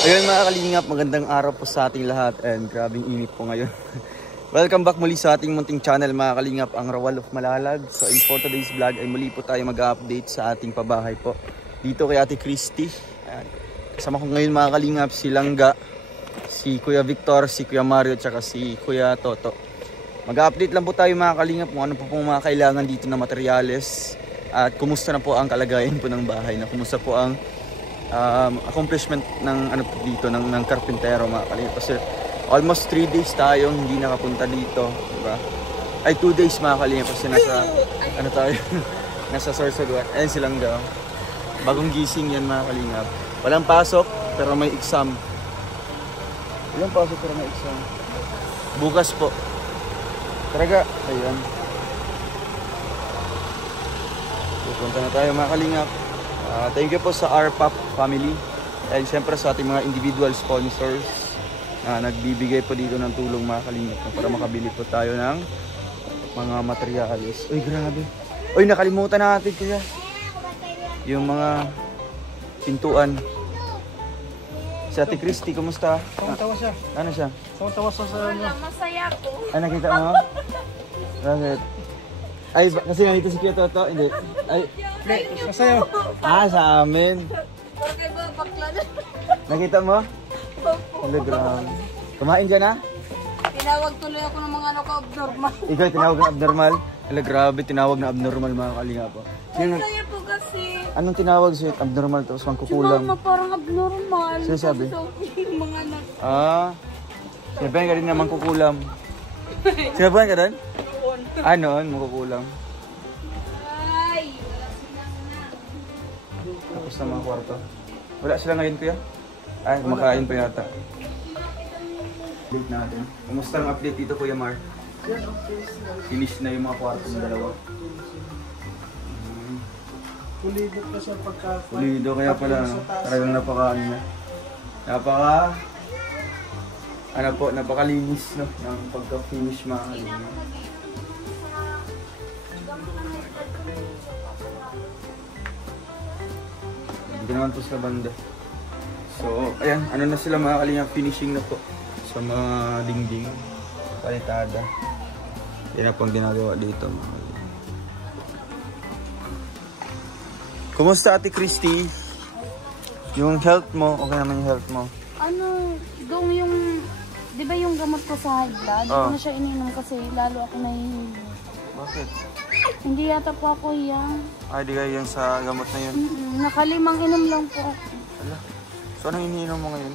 Ayun mga kalingap, magandang araw po sa ating lahat and grabing init po ngayon. Welcome back muli sa ating munting channel mga kalingap, ang Rawal of Malalag. So in for today's vlog ay muli po tayo mag-update sa ating pabahay po dito kay Ate Christy. Ayan. Kasama ko ngayon mga kalingap si Langga, si Kuya Victor, si Kuya Mario, tsaka si Kuya Toto. Mag-update lang po tayo mga kalingap kung ano po pong mga kailangan dito na materyales at kumusta na po ang kalagayan po ng bahay, na kumusta po ang accomplishment ng ano po dito ng karpintero mga kalingap. Kasi almost 3 days tayong hindi nakapunta dito, diba? Ay 2 days mga kalingap kasi nasa ano tayo nasa Sorsogon. Ayun silang daw. Bagong gising yan mga kalingap. Walang pasok pero may exam. Walang pasok pero may exam. Bukas po. Talaga, ayun. Pupunta na tayo mga kalingap. Thank you po sa RPAP family and syempre sa ating mga individual sponsors na nagbibigay po dito ng tulong mga kalingap para makabili po tayo ng mga materials. Uy, grabe. Uy, nakalimutan natin kuya. Yung mga pintuan. Si Ate Christy, kumusta? Tawa siya. Ano siya? Tawa sa Wala, masaya ko. Ay, nakita mo? Bakit? Ay, kasi nandito si Kuya Toto. Hindi. Ay, masaya. sa amin. Bakit ba bakla na? Nakita mo? Hello, grabe. Kumain dyan na? Tinawag tuloy ako ng mga ano ko abnormal. Ikaw, tinawag na abnormal? Hello, grabe. Tinawag na abnormal mga kalinga po. Masaya po kasi. Anong tinawag sa'yo? Abnormal tapos Si mangkukulam? mama parang abnormal. Sino sabi? Mga anak. Sinabahan ka rin na mangkukulam. Sinabahan ka rin? Noon, mangkukulam. Ay, wala silang na. Tapos na mga kwarto. Wala sila ngayon kuya? Ay, kumakain pa yata. Update natin. Kumusta ang update dito Kuya Mar? Finish na yung mga kwarto ng dalawa. Pulido ka sa pagka... Pulido kaya pala, no? Talagang napaka-ano niya. Napakalinis, no? Ng pagka-finish mga kalina. Hindi naman po sa banda. So, ayan, ano na sila mga kalina, finishing na po sa mga dingding, palitada. Yan na pong ginagawa dito mga kalina. Kumusta Ate Christy? Yung health mo, okay naman yung health mo? Ano, dong yung, di ba yung gamot ko sa high blood? Di ko na siya ininom kasi lalo ako nahihilo. Bakit? Hindi yata po ako yan. Ay, di kayo yan sa gamot na yun? Nakalimang inom lang po ako. Ala, so anong iniinom mo ngayon?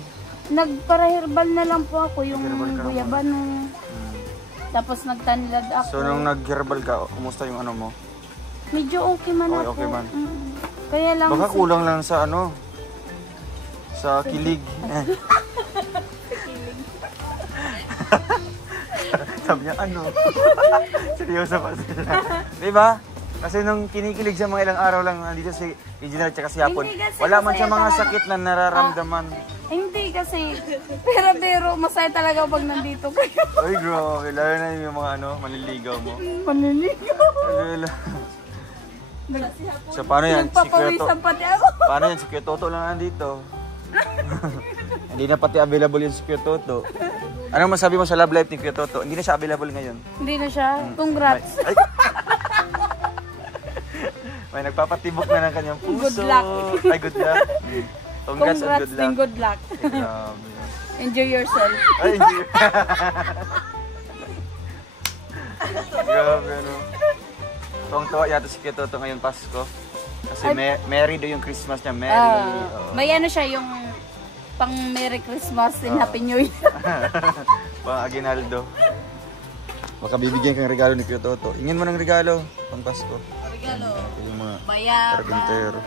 Nagpara-herbal na lang po ako, yung guyabano. Tapos nagtanilad ako. So nung nag-herbal ka, kumusta yung ano mo? Medyo okay man ako. Okay man. Kaya lang Baka kulang lang sa ano? Sa kilig. Sabi niya, ano? Seryoso pa sila. Diba? Kasi nung kinikilig siya mga ilang araw lang nandito si Reginald at si Hapon, wala man siya mga sakit na nararamdaman. Hindi kasi, pero masaya talaga pag nandito kayo. Ay, grabe. Lalo na yung mga ano, manliligaw mo. Manliligaw. Lalo. So, paano yan? Nagpapawisan pati ako. Paano yan? Si Kuya Toto lang nandito. Hindi na pati available yung si Kuya Toto. Anong masabi mo sa love life ni Kuya Toto? Hindi na siya available ngayon. Hindi na siya. Congrats. May nagpapatibok na ng kanyang puso. Good luck. Ay, good luck. Congrats and good luck. And good luck. Grabe. Enjoy yourself. Ay, hindi. Grabe, ano. Tuwang-tuwa yata si Kuya Toto ngayong Pasko. Kasi Merry do yung Christmas niya. Merry. May ano siya, yung pang Merry Christmas and Happy New Year. Pang Aguinaldo. Baka bibigyan kang regalo ni Kuya Toto. Ingin mo ng regalo pang Pasko. Regalo. Yung mga Bayabas. karpintero.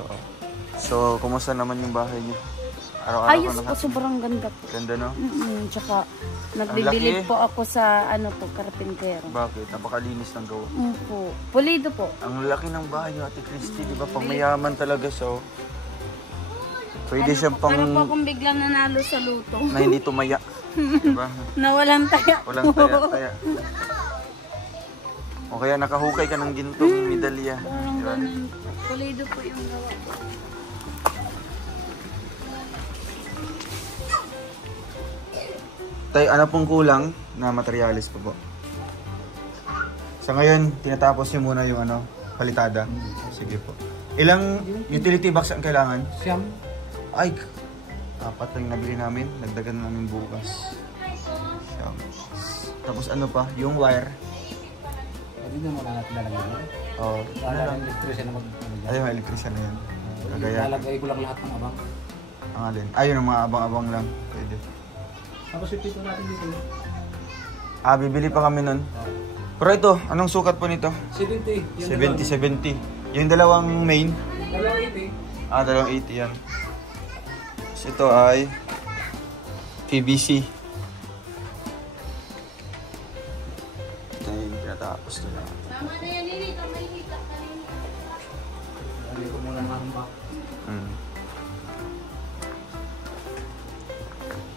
Oo. So, kumusta naman yung bahay niyo? Araw-araw Ayos po, sobrang ganda po. Ganda, no? Tsaka, nagbibilib po ako sa, ano po, karpintero. Bakit? Napakalinis ng gawa. Po. Pulido po. Ang laki ng bahay niyo, Ate Christy, di ba? Pang mayaman talaga siya. Pwede siyang pang... Para po akong biglang nanalo sa luto. na hindi tumaya. Diba? Na walang taya. Walang taya-taya. O kaya nakahukay ka ng gintong medalya. Parang Diba? ganun. Pulido po yung gawa. Tay, ano pong kulang na materialis po po? Sa ngayon, tinatapos niyo muna yung ano, palitada. Sige po. Ilang utility box ang kailangan? Siyam. Ay, 4 lang nabili namin. Nagdagan namin bukas. Siyam. Tapos ano pa? Yung wire. Hindi na wala natin lalagyan. Oh, Wala lang electrician na mag... ay, yung electrician na yan. Kagaya. Lalagay ko lang lahat ng abang. Ang alin. Ayun, ang mga abang-abang lang. Pwede. Tapos ipito natin dito. Bibili pa kami nun. Pero ito, anong sukat po nito? 70. 70. Yung dalawang main. Dalawang 80. Dalawang 80 yan. So, ito ay PVC. Ito yung pinatapos nila. Tama na yan, Lili. May hitak na rin. Lagay ko muna ng hambak.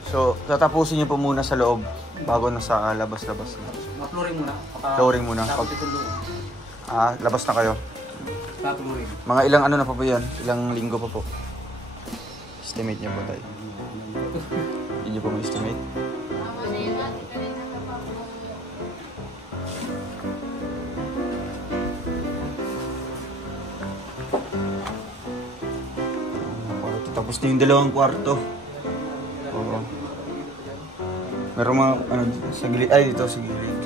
So, tatapusin niyo po muna sa loob bago na sa labas-labas na. Ma-flooring muna. Flooring muna. Tapos ito doon. Labas na kayo. Pa-flooring. Mga ilang ano na po yan? Ilang linggo pa po? Estimate niyo po tayo. Hindi niyo po ma-estimate? Tama na yan, Ate. Kanina ka pa po. Tapos na yung dalawang kwarto. Oo. Meron mga ano sa gilid. Ay, dito sa gilid.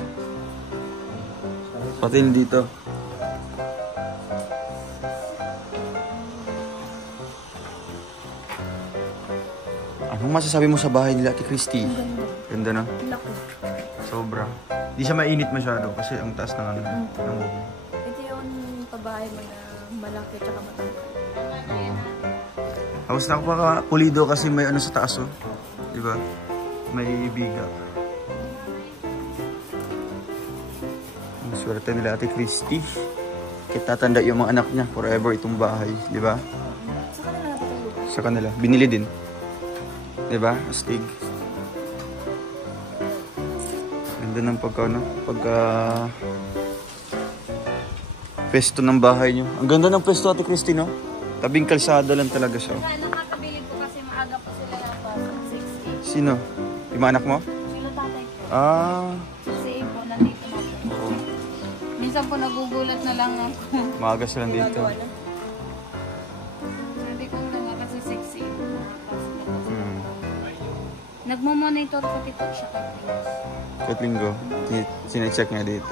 Pati dito. Anong masasabi mo sa bahay nila, Ate Christy? Ganda na. Laki. Sobra. Di siya mainit masyado kasi ang taas ng ano. Ng bubong. Ito yung pabahay mo na malaki tsaka matangkad. Oo. Tapos nakapaka-pulido kasi may ano sa taas, oh. Di ba? May biga. Ang swerte nila, Ate Christy. Kitatanda yung mga anak niya. Forever itong bahay. Di ba? Sa kanila napatulog. Sa kanila. Binili din. Di ba? Astig. Ganda ng pagka pesto ng bahay nyo. Ang ganda ng pesto, Ate Christy, no? Tabing kalsada lang talaga siya. Nakakabili po kasi maaga po sila ng pasok. 6 Sino? Yung mga anak mo? Sila tatay po. Ah, 6 po, nandito na po. oo. Minsan po nagugulat na lang ako. Maaga sila dito. Sabi ko nga kasi 6 po. Hmm. Nagmo-monitor pati po siya. Kahit linggo, sinecheck niya dito.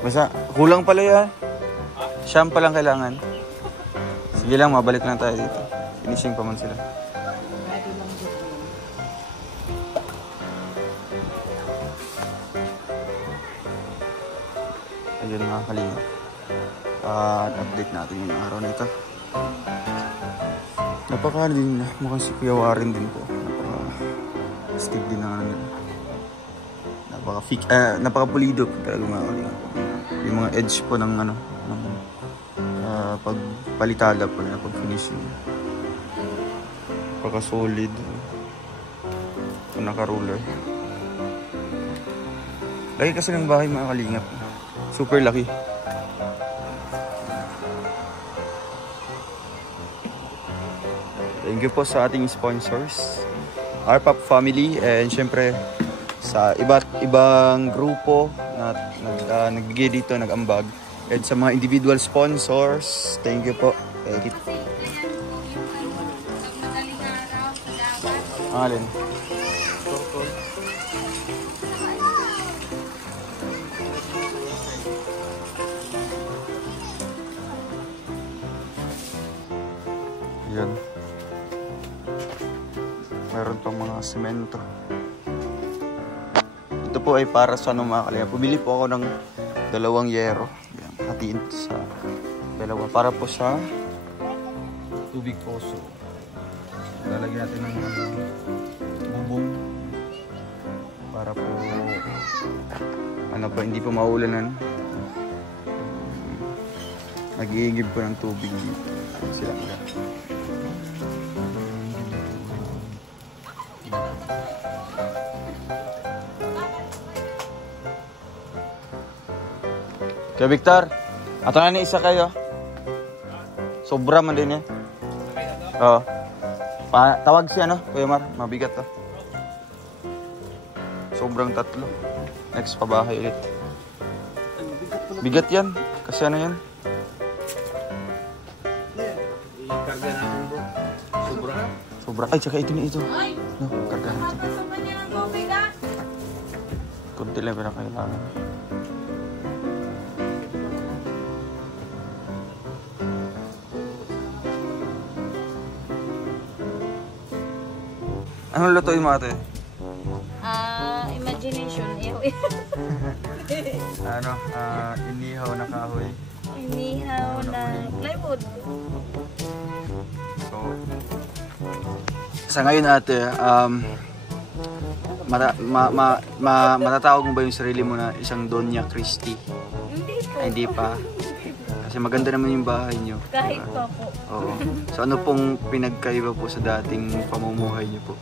Basta, kulang pala yan. Siyam pa lang kailangan. Sige lang, mabalik lang tayo dito. Finishing pa man sila. Ayun mga kalingap. At update natin yung araw na ito. Napaka din, mukhang si Kuya Warren din po. Napaka-stick din na ano nila. Napaka-pulido po talaga mga kalingap. Yung mga edge po ng ano, ng pagpalitada po na pag-finishing. Napaka-solid. Naka-ruler. Laki kasi ng bahay mga kalingap. Super laki. Thank you po sa ating sponsors, RPAP Family, and syempre sa iba't ibang grupo na nagbigay dito, nag-ambag, and sa mga individual sponsors, thank you po. Thank you. Kasi ayan po yung madaling araw sa dagat. Alin? Yan. Meron pang mga semento. Ito po ay para sa ano mga kalingap. Pumili po ako ng 2 yero. Yan, hatiin sa 2 para po sa tubig poso. Lalagyan natin ng bubong para po ano pa, hindi po maulanan. Nag-iigib po ng tubig dito. Sila nila. Kaya Victor, ato na ni isa kayo. Sobra man din eh. Oo. Tawag siya no, Kuya Mar, mabigat to. sobrang tatlo. Next, pabahay ulit. Bigat yan. Kasi ano yan? Ikarga namin bro. Sobra. Sobra. Ay, tsaka ito na ito. No, karga natin. Kunti lang pero kailangan. Anong lutuin mo ate? Imagination. Ano, inihaw na kahoy. Inihaw na plywood. So, sa ngayon ate, matatawag mo ba yung sarili mo na isang Doña Christy? Hindi po. Ay, hindi pa. Kasi maganda naman yung bahay nyo. Kahit pa po. Oo. So ano pong pinagkaiba po sa dating pamumuhay nyo po?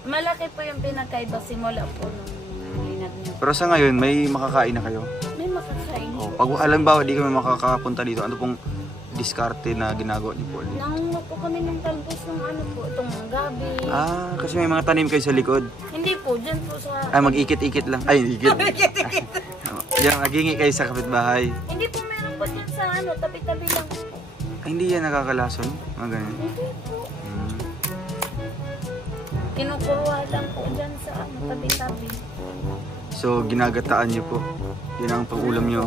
Malaki po yung pinakaiba simula po nung linag niyo. Pero sa ngayon, may makakain na kayo? May makakain. Oh, pag alam ba, di kami makakapunta dito, ano pong diskarte na ginagawa niyo po? Nangungo po kami ng talbos ng ano po, itong gabi. Ah, kasi may mga tanim kayo sa likod. Hindi po, dyan po sa... Ay, mag-ikit-ikit lang. Ay, ikit. Yan, nagingi kayo sa kapitbahay. Hindi po meron po dyan sa ano, tabi-tabi lang. Ay, hindi yan nakakalason. Mga ganyan. Hindi po. Kinukuha lang po dyan sa ano, tabi-tabi. So, ginagataan niyo po. Yan ang pang-ulam niyo.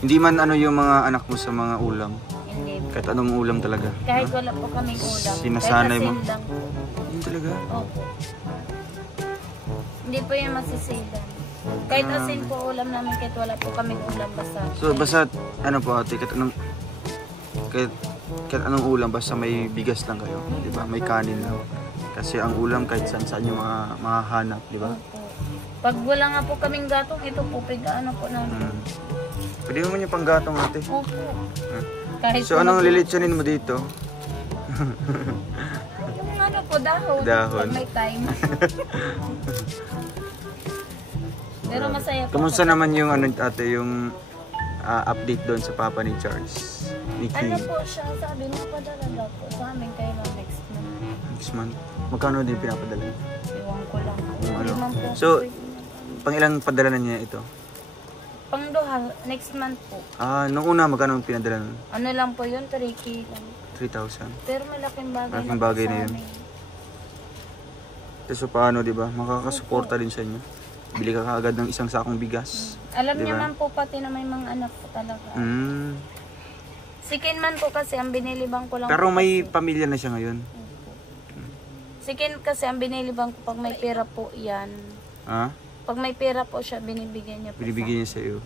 Hindi man ano yung mga anak mo sa mga ulam. Hindi po. Kahit anong ulam talaga. Kahit wala po kaming ulam. Sinasanay mo? Kahit asin lang po. Yun talaga. Opo. Hindi po yung masisilan. Kahit asin po ulam namin, kahit wala po kaming ulam basta. So, basta ano po ate, kahit anong ulam, basta may bigas lang kayo. Di ba? May kanin lang. Kasi ang ulam kahit saan yung mahahanap, di ba? Opo. Pag wala nga po kaming gatong, ito po, ano po namin. Pwede naman yung panggatong ate. Opo. Kahit So, anong lilitsanin mo dito? yung ano po, dahon. Dahon. Pag may time. Pero masaya po. Kamusta naman yung ano ate, yung update doon sa papa ni Charles? Ni King? Ano po siya, sabi mo padala daw po sa amin kayo ng next month. Next month? Magkano din pinapadala? Iwan ko lang. Yung ano? Hindi man po. So, pang ilang padala na niya ito? Pangduha, next month po. Nung una, magkano pinadala nun? Ano lang po yun, 3K lang. 3,000. Pero malaking bagay, Malaking bagay po na sa yun. amin. So, paano, di ba? Makakasuporta din sa inyo. Bili ka kaagad ng isang sakong bigas. Alam Diba? niya man po pati na may mga anak po talaga. Mm. Sikin man po kasi ang binilibang ko lang Pero po may kasi. pamilya na siya ngayon. Sikin kasi ang binilibang ko pag may pera po yan. Ha? Pag may pera po siya, binibigyan niya po Binibigyan niya sa iyo.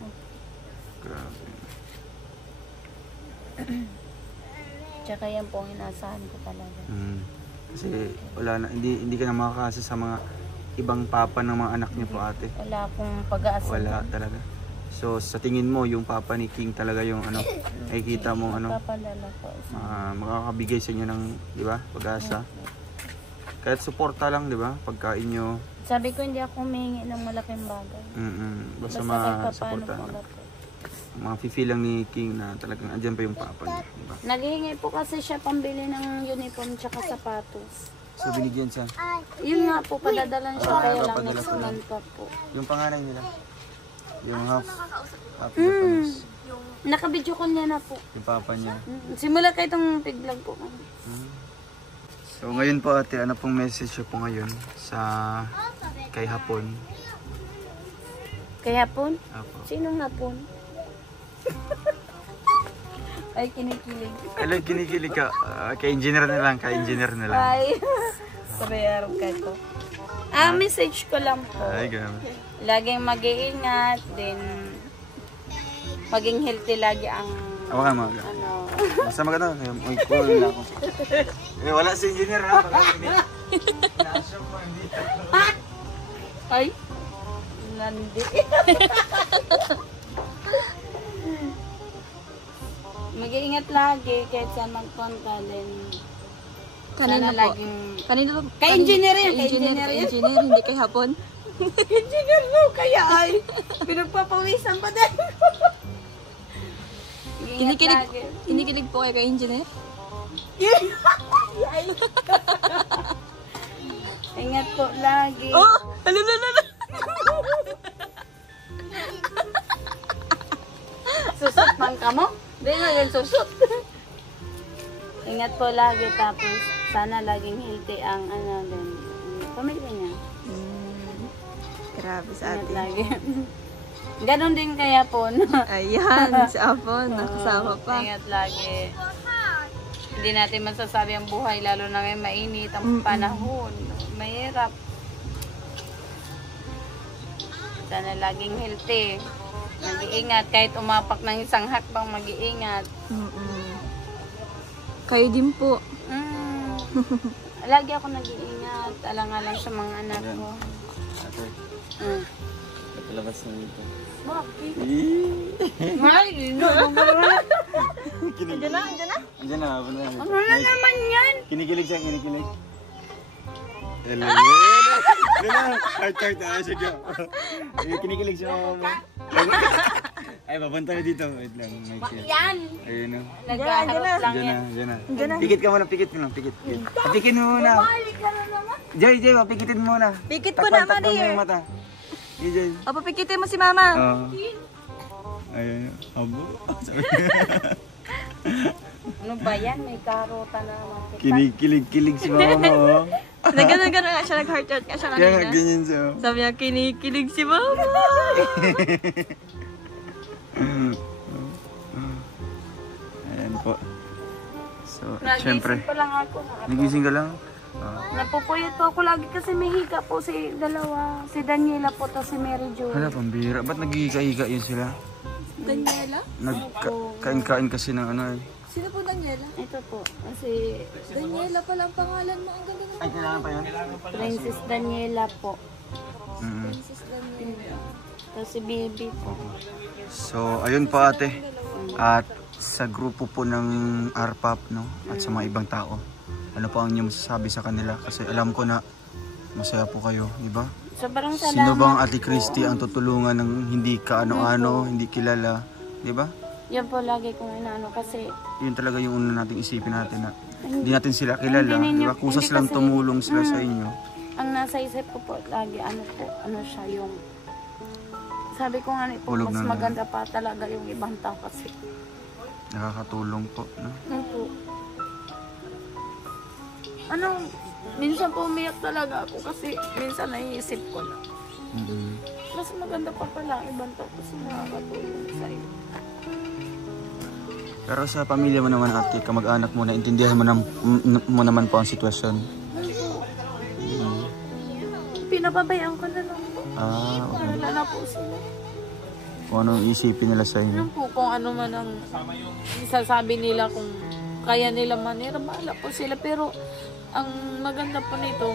Grabe. Tsaka yan po ang inaasahan ko talaga. Kasi wala na, hindi ka na makakasa sa mga ibang papa ng mga anak niyo po ate. Wala akong pag-aasa. Wala talaga. So sa tingin mo yung papa ni King talaga yung ano, nakikita mo ano, Papalala po. makakabigay sa inyo ng, di ba, pag-asa. Kahit suporta lang, di ba, pagkain nyo. Sabi ko hindi ako humingi ng malaking bagay. Basta kahit papaano ma-suporta. po ba po. Mga-feel lang ni King na talagang andyan pa yung papa niya, di ba? Naghihingi po kasi siya pambili ng uniform tsaka sapatos. So binigyan siya. Yun nga po, padadalan siya kaya lang Papadala next pa lang. month pa po. Yung panganay nila. Yung half Japanese. Naka-video call niya na po. Yung papa niya. Simula kayo itong pig-vlog po. So ngayon po ate, ano pong message niyo po ngayon sa kay Hapon? Kay Hapon? Apo. Sinong Hapon? Ay, kinikilig. Alam, kinikilig ka. Kay engineer na lang, kay engineer na lang. Ay, sabayarong ka ito. Message ko lang po. Ay, grabe. Laging mag-iingat, then maging healthy lagi ang Awakan mo. ano. Basta maganda. May cool na ako. Wala si engineer ha. Nashock mo, hindi. Ay, nandi. Mag-iingat lagi kahit saan magpunta, then Kanina sana po. laging... Kanina po. Kay engineer yan, kay engineer yan. Engineer, hindi kay hapon. Engineer mo, kaya ay pinagpapawisan pa din. Kinikilig po kayo kay engineer. Ingat po lagi. Oh! Ano? Susot man ka mo? Di nga yan susot. Ingat po lagi, tapos sana laging healthy ang din, pamilya niya. Grabe sa Ingat atin. lagi. Ganon din kaya po. Ayan, si Apon, nakasama pa. Ingat lagi. Hindi natin masasabi ang buhay, lalo na may mainit ang panahon. Mahirap. Sana laging healthy. Mag-iingat. Kahit umapak ng isang hakbang, mag-iingat. Kayo din po. Lagi ako nag-iingat. Alang-alang sa mga anak ko. Ate, patulabas na dito. Bakit? Ay, Kinikilig. Andiyan na? Andiyan na, habang na. ano na naman yan? Kinikilig siya, kinikilig. Hello. Hello. Heart, sige. Kinikilig siya, mama. Ay, babanta na dito. Wait lang, may share. Yan! Ayun na. Naghaharap lang yan. Diyan na. Pikit ka muna, pikit mo lang, pikit. Pikitin mo muna. Jay, pikitin mo muna. Pikit po na, Takpan mo Maria. yung mata. Jay. O, papikitin mo si Mama. Ayun. Abo. Ano ba yan? May karota na makita. Kilig si mama mo. Nagano-gano nga siya, nag-heart-heart nga siya Kaya nga kanina. ganyan siya. Sabi niya, kinikilig si Mama. Ayan po. So, Nagising syempre. pa lang ako. Nagising ka lang? Napupuyat po ako lagi kasi may hika po si dalawa. Si Daniela po to si Mary Jo. Hala, pambira. Ba't naghihiga-higa yun sila? Daniela? Nagkain kasi ng ano eh. Sino po Daniela? Ito po. Kasi Daniela pala ang pangalan mo. Ang ganda Ay, kailangan pa yun? Princess Daniela po. Mm. Tapos si Baby po. So, ayun po ate. At sa grupo po ng RPAP, no? At sa mga ibang tao. Ano po ang inyong masasabi sa kanila? Kasi alam ko na masaya po kayo, di ba? Sobrang salamat. Sino bang Ate Christy ang tutulungan ng hindi ka ano-ano, hindi kilala, di ba? Yan po lagi kong inaano kasi Yun talaga yung una nating isipin natin na hindi natin sila kilala, Hindi di ninyo- ba? Kusa hindi silang kasi- tumulong sila sa inyo. ang nasa isip ko po lagi ano siya yung sabi ko nga po Hulog mas na lang. maganda pa talaga yung ibang tao kasi Nakakatulong po, no? ano po minsan po umiyak talaga ako kasi minsan naiisip ko na mas maganda pa pala ang ibang tao kasi nakakatulong sa iyo. Pero sa pamilya mo naman ate, kamag-anak mo, naintindihan mo naman po ang sitwasyon. Pinapabayaan ko na lang po. Okay. Wala na po sila. Kung anong isipin nila sa inyo. Ano po kung ano man ang isasabi nila kung kaya nila manira, bahala po sila. Pero ang maganda po nito,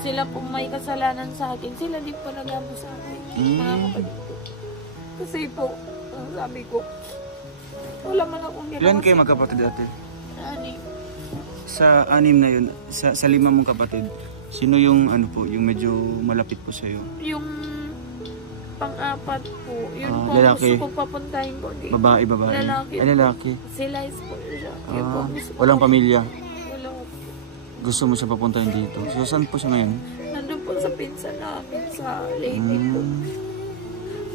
sila po may kasalanan sa akin. Sila din po nagamo sa akin. Mga kapatid ko. Kasi po, ang sabi ko, wala man akong ginawa. Ilan kayo magkapatid ate? Ani, Sa anim na yun, sa lima mong kapatid, sino yung ano po, yung medyo malapit po sa iyo? yung pang-apat po, yun Ah, po lalaki. gusto ko papuntahin ko. Babae? Lalaki. Ay, lalaki. Sila is po siya. Yun po, gusto ko. Walang pamilya. Wala po. Gusto mo siya papuntahin dito. So, saan po siya ngayon? Nandun po sa pinsan namin sa Lady po.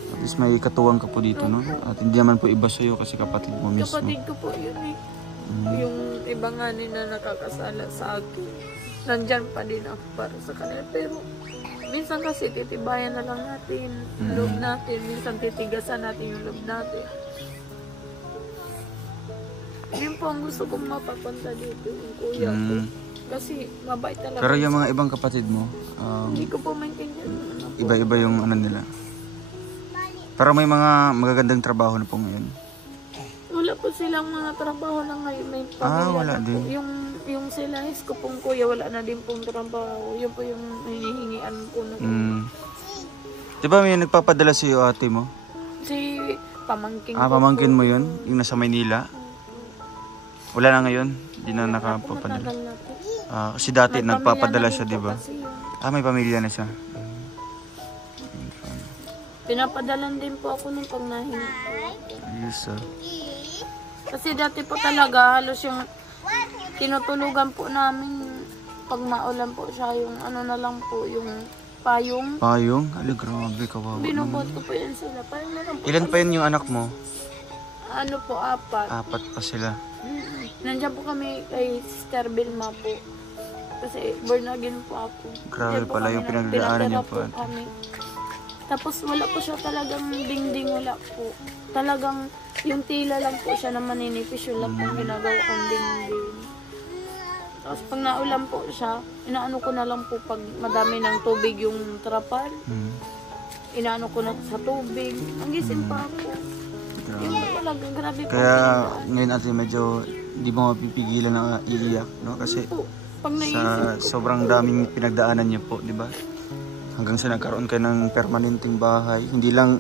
At least may katuwang ka po dito, no? At hindi naman po iba sa'yo kasi kapatid mo mismo. Kapatid ko po yun eh. Yung iba nga nila nakakasala sa akin. Nandyan pa din ako para sa kanila. Pero minsan kasi titibayan na lang natin yung loob natin. Minsan titigasan natin yung loob natin. Yun po ang gusto kong mapapunta dito yung kuya ko. Kasi mabait talaga. Pero yung mga ibang kapatid mo, Hindi ko po maintindihan. iba-iba yung ano nila. Pero may mga magagandang trabaho na po ngayon. Wala po silang mga trabaho na ngayon. May pamilya wala na po. din. Yung sila is ko pong kuya, wala na din pong trabaho. Yun po yung hinihingian po na. Di ba may nagpapadala sa'yo ate mo? Si pamangkin ko Pamangkin po. mo yun? Yung nasa Maynila? Wala na ngayon? Hindi na nakapapadala? Matagal na po. Kasi dati May nagpapadala pamilya na siya, din di po ba? kasi yun. May pamilya na siya. Pinapadalan din po ako nung pag nahingi. Yes, Kasi dati po talaga halos yung tinutulugan po namin pag maulan po siya yung ano na lang po yung payong. Payong? Grabe, kawawa Binubot naman. ko po yan sila. Parang na lang po. Ilan pa yun yung anak mo? ano po, 4. 4 pa sila. Nandiyan po kami kay Sister Vilma po. Kasi born again po ako. Grabe Diyan po pala kami yung pinagdaanan niyo pinatira po. kami. Tapos wala po siya talagang dingding, wala po. Talagang yung tila lang po siya na maninipis, yun lang po ang ginagawa kong dingding. Tapos pag naulan po siya, inaano ko na lang po pag madami ng tubig yung trapal. Inaano ko na sa tubig. Nagising pa ako. Yun lang talaga, grabe po. Kaya ngayon ate medyo hindi mo mapipigilan na iiyak, no? Kasi Po, pag sa naisip sobrang daming pinagdaanan niyo po, di ba? Hanggang sa nagkaroon kayo ng permanenteng bahay. Hindi lang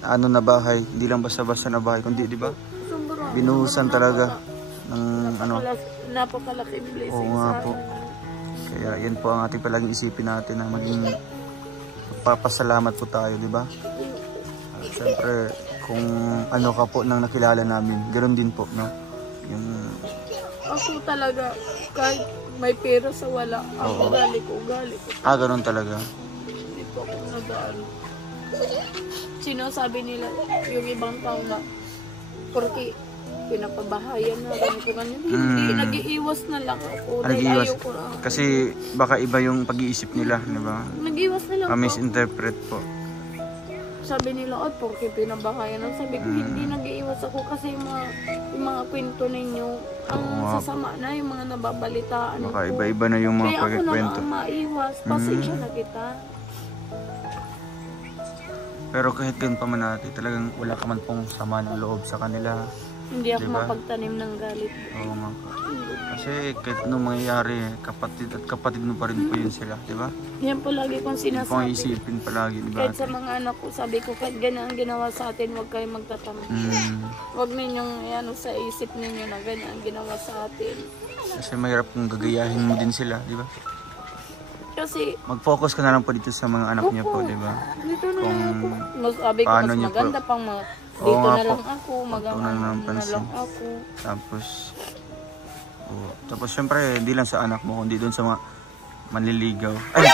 ano na bahay, hindi lang basta-basta na bahay, kundi di ba? sobrang, Binuhusan talaga ng ano. napakalaking blessing Oo nga sa po. akin. Kaya yan po ang ating palaging isipin natin na maging papasalamat po tayo, di ba? At syempre, kung ano ka po nang nakilala namin, ganoon din po, no? Yung Ako talaga, kahit may pera sa wala, ako gali ko. ganoon talaga. Hindi po ako nag-ano. Sinasabi nila, yung ibang tao na, porque pinapabahayan na, ganito ganyan. Hindi, nag-iiwas na lang ako. Dahil Nag-iwas. ayoko na. Kasi baka iba yung pag-iisip nila, di ba? Nag-iwas na lang po. Ma-misinterpret po. Sabi nila, oh, porque pinabahayan na. Sabi ko, hindi nag-iiwas ako kasi yung mga kwento ninyo, ang Oo nga. sasama na, yung mga nababalitaan Baka ko. iba-iba na yung mga Kaya ako na pagkikwento. ang maiwas. Pasensya na kita. Pero kahit ganun pa man natin, talagang wala ka man pong sama ng loob sa kanila. Hindi ako Diba? mapagtanim ng galit. Oo nga po. Kasi kahit anong mangyayari, kapatid mo pa rin po yun sila, di ba? Yan po lagi kong Hindi po ang sinasabi. isipin palagi, di ba? Kahit sa mga anak ko, sabi ko, kahit ganyan ang ginawa sa atin, huwag kayong magtatampo. Huwag ninyong ano, sa isip ninyo na ganyan ang ginawa sa atin. Kasi mahirap kung gagayahin mo din sila, di ba? Kasi, Mag-focus ka na lang po dito sa mga anak niyo po, di ba? dito na lang ako. Kung Sabi ko, paano mas niyo po- maganda pang mga, Oo dito nga na po. lang ako, Pagtuunan na ng na pansin. lang ako. Tapos, tapos syempre, hindi lang sa anak mo, kundi doon sa mga manliligaw. Ay!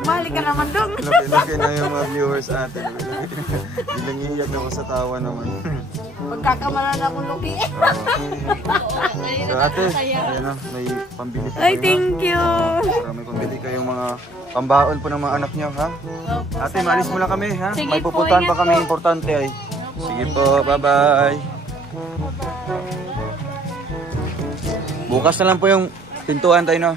Mali ka naman dong. Laki na yung mga viewers atin. Bilang iiyak na ako sa tawa naman. Pagkakamalan akong luki. So ate, ayan na, may pambili po Ay, kayo, thank you. Para may pambili kayong mga pambaon po ng mga anak niyo, ha? Ate, maalis muna kami, ha? Sige May po, pupuntahan pa ingat kami po. importante ay. Sige po, bye-bye. Bukas na lang po yung pintuan tayo, no?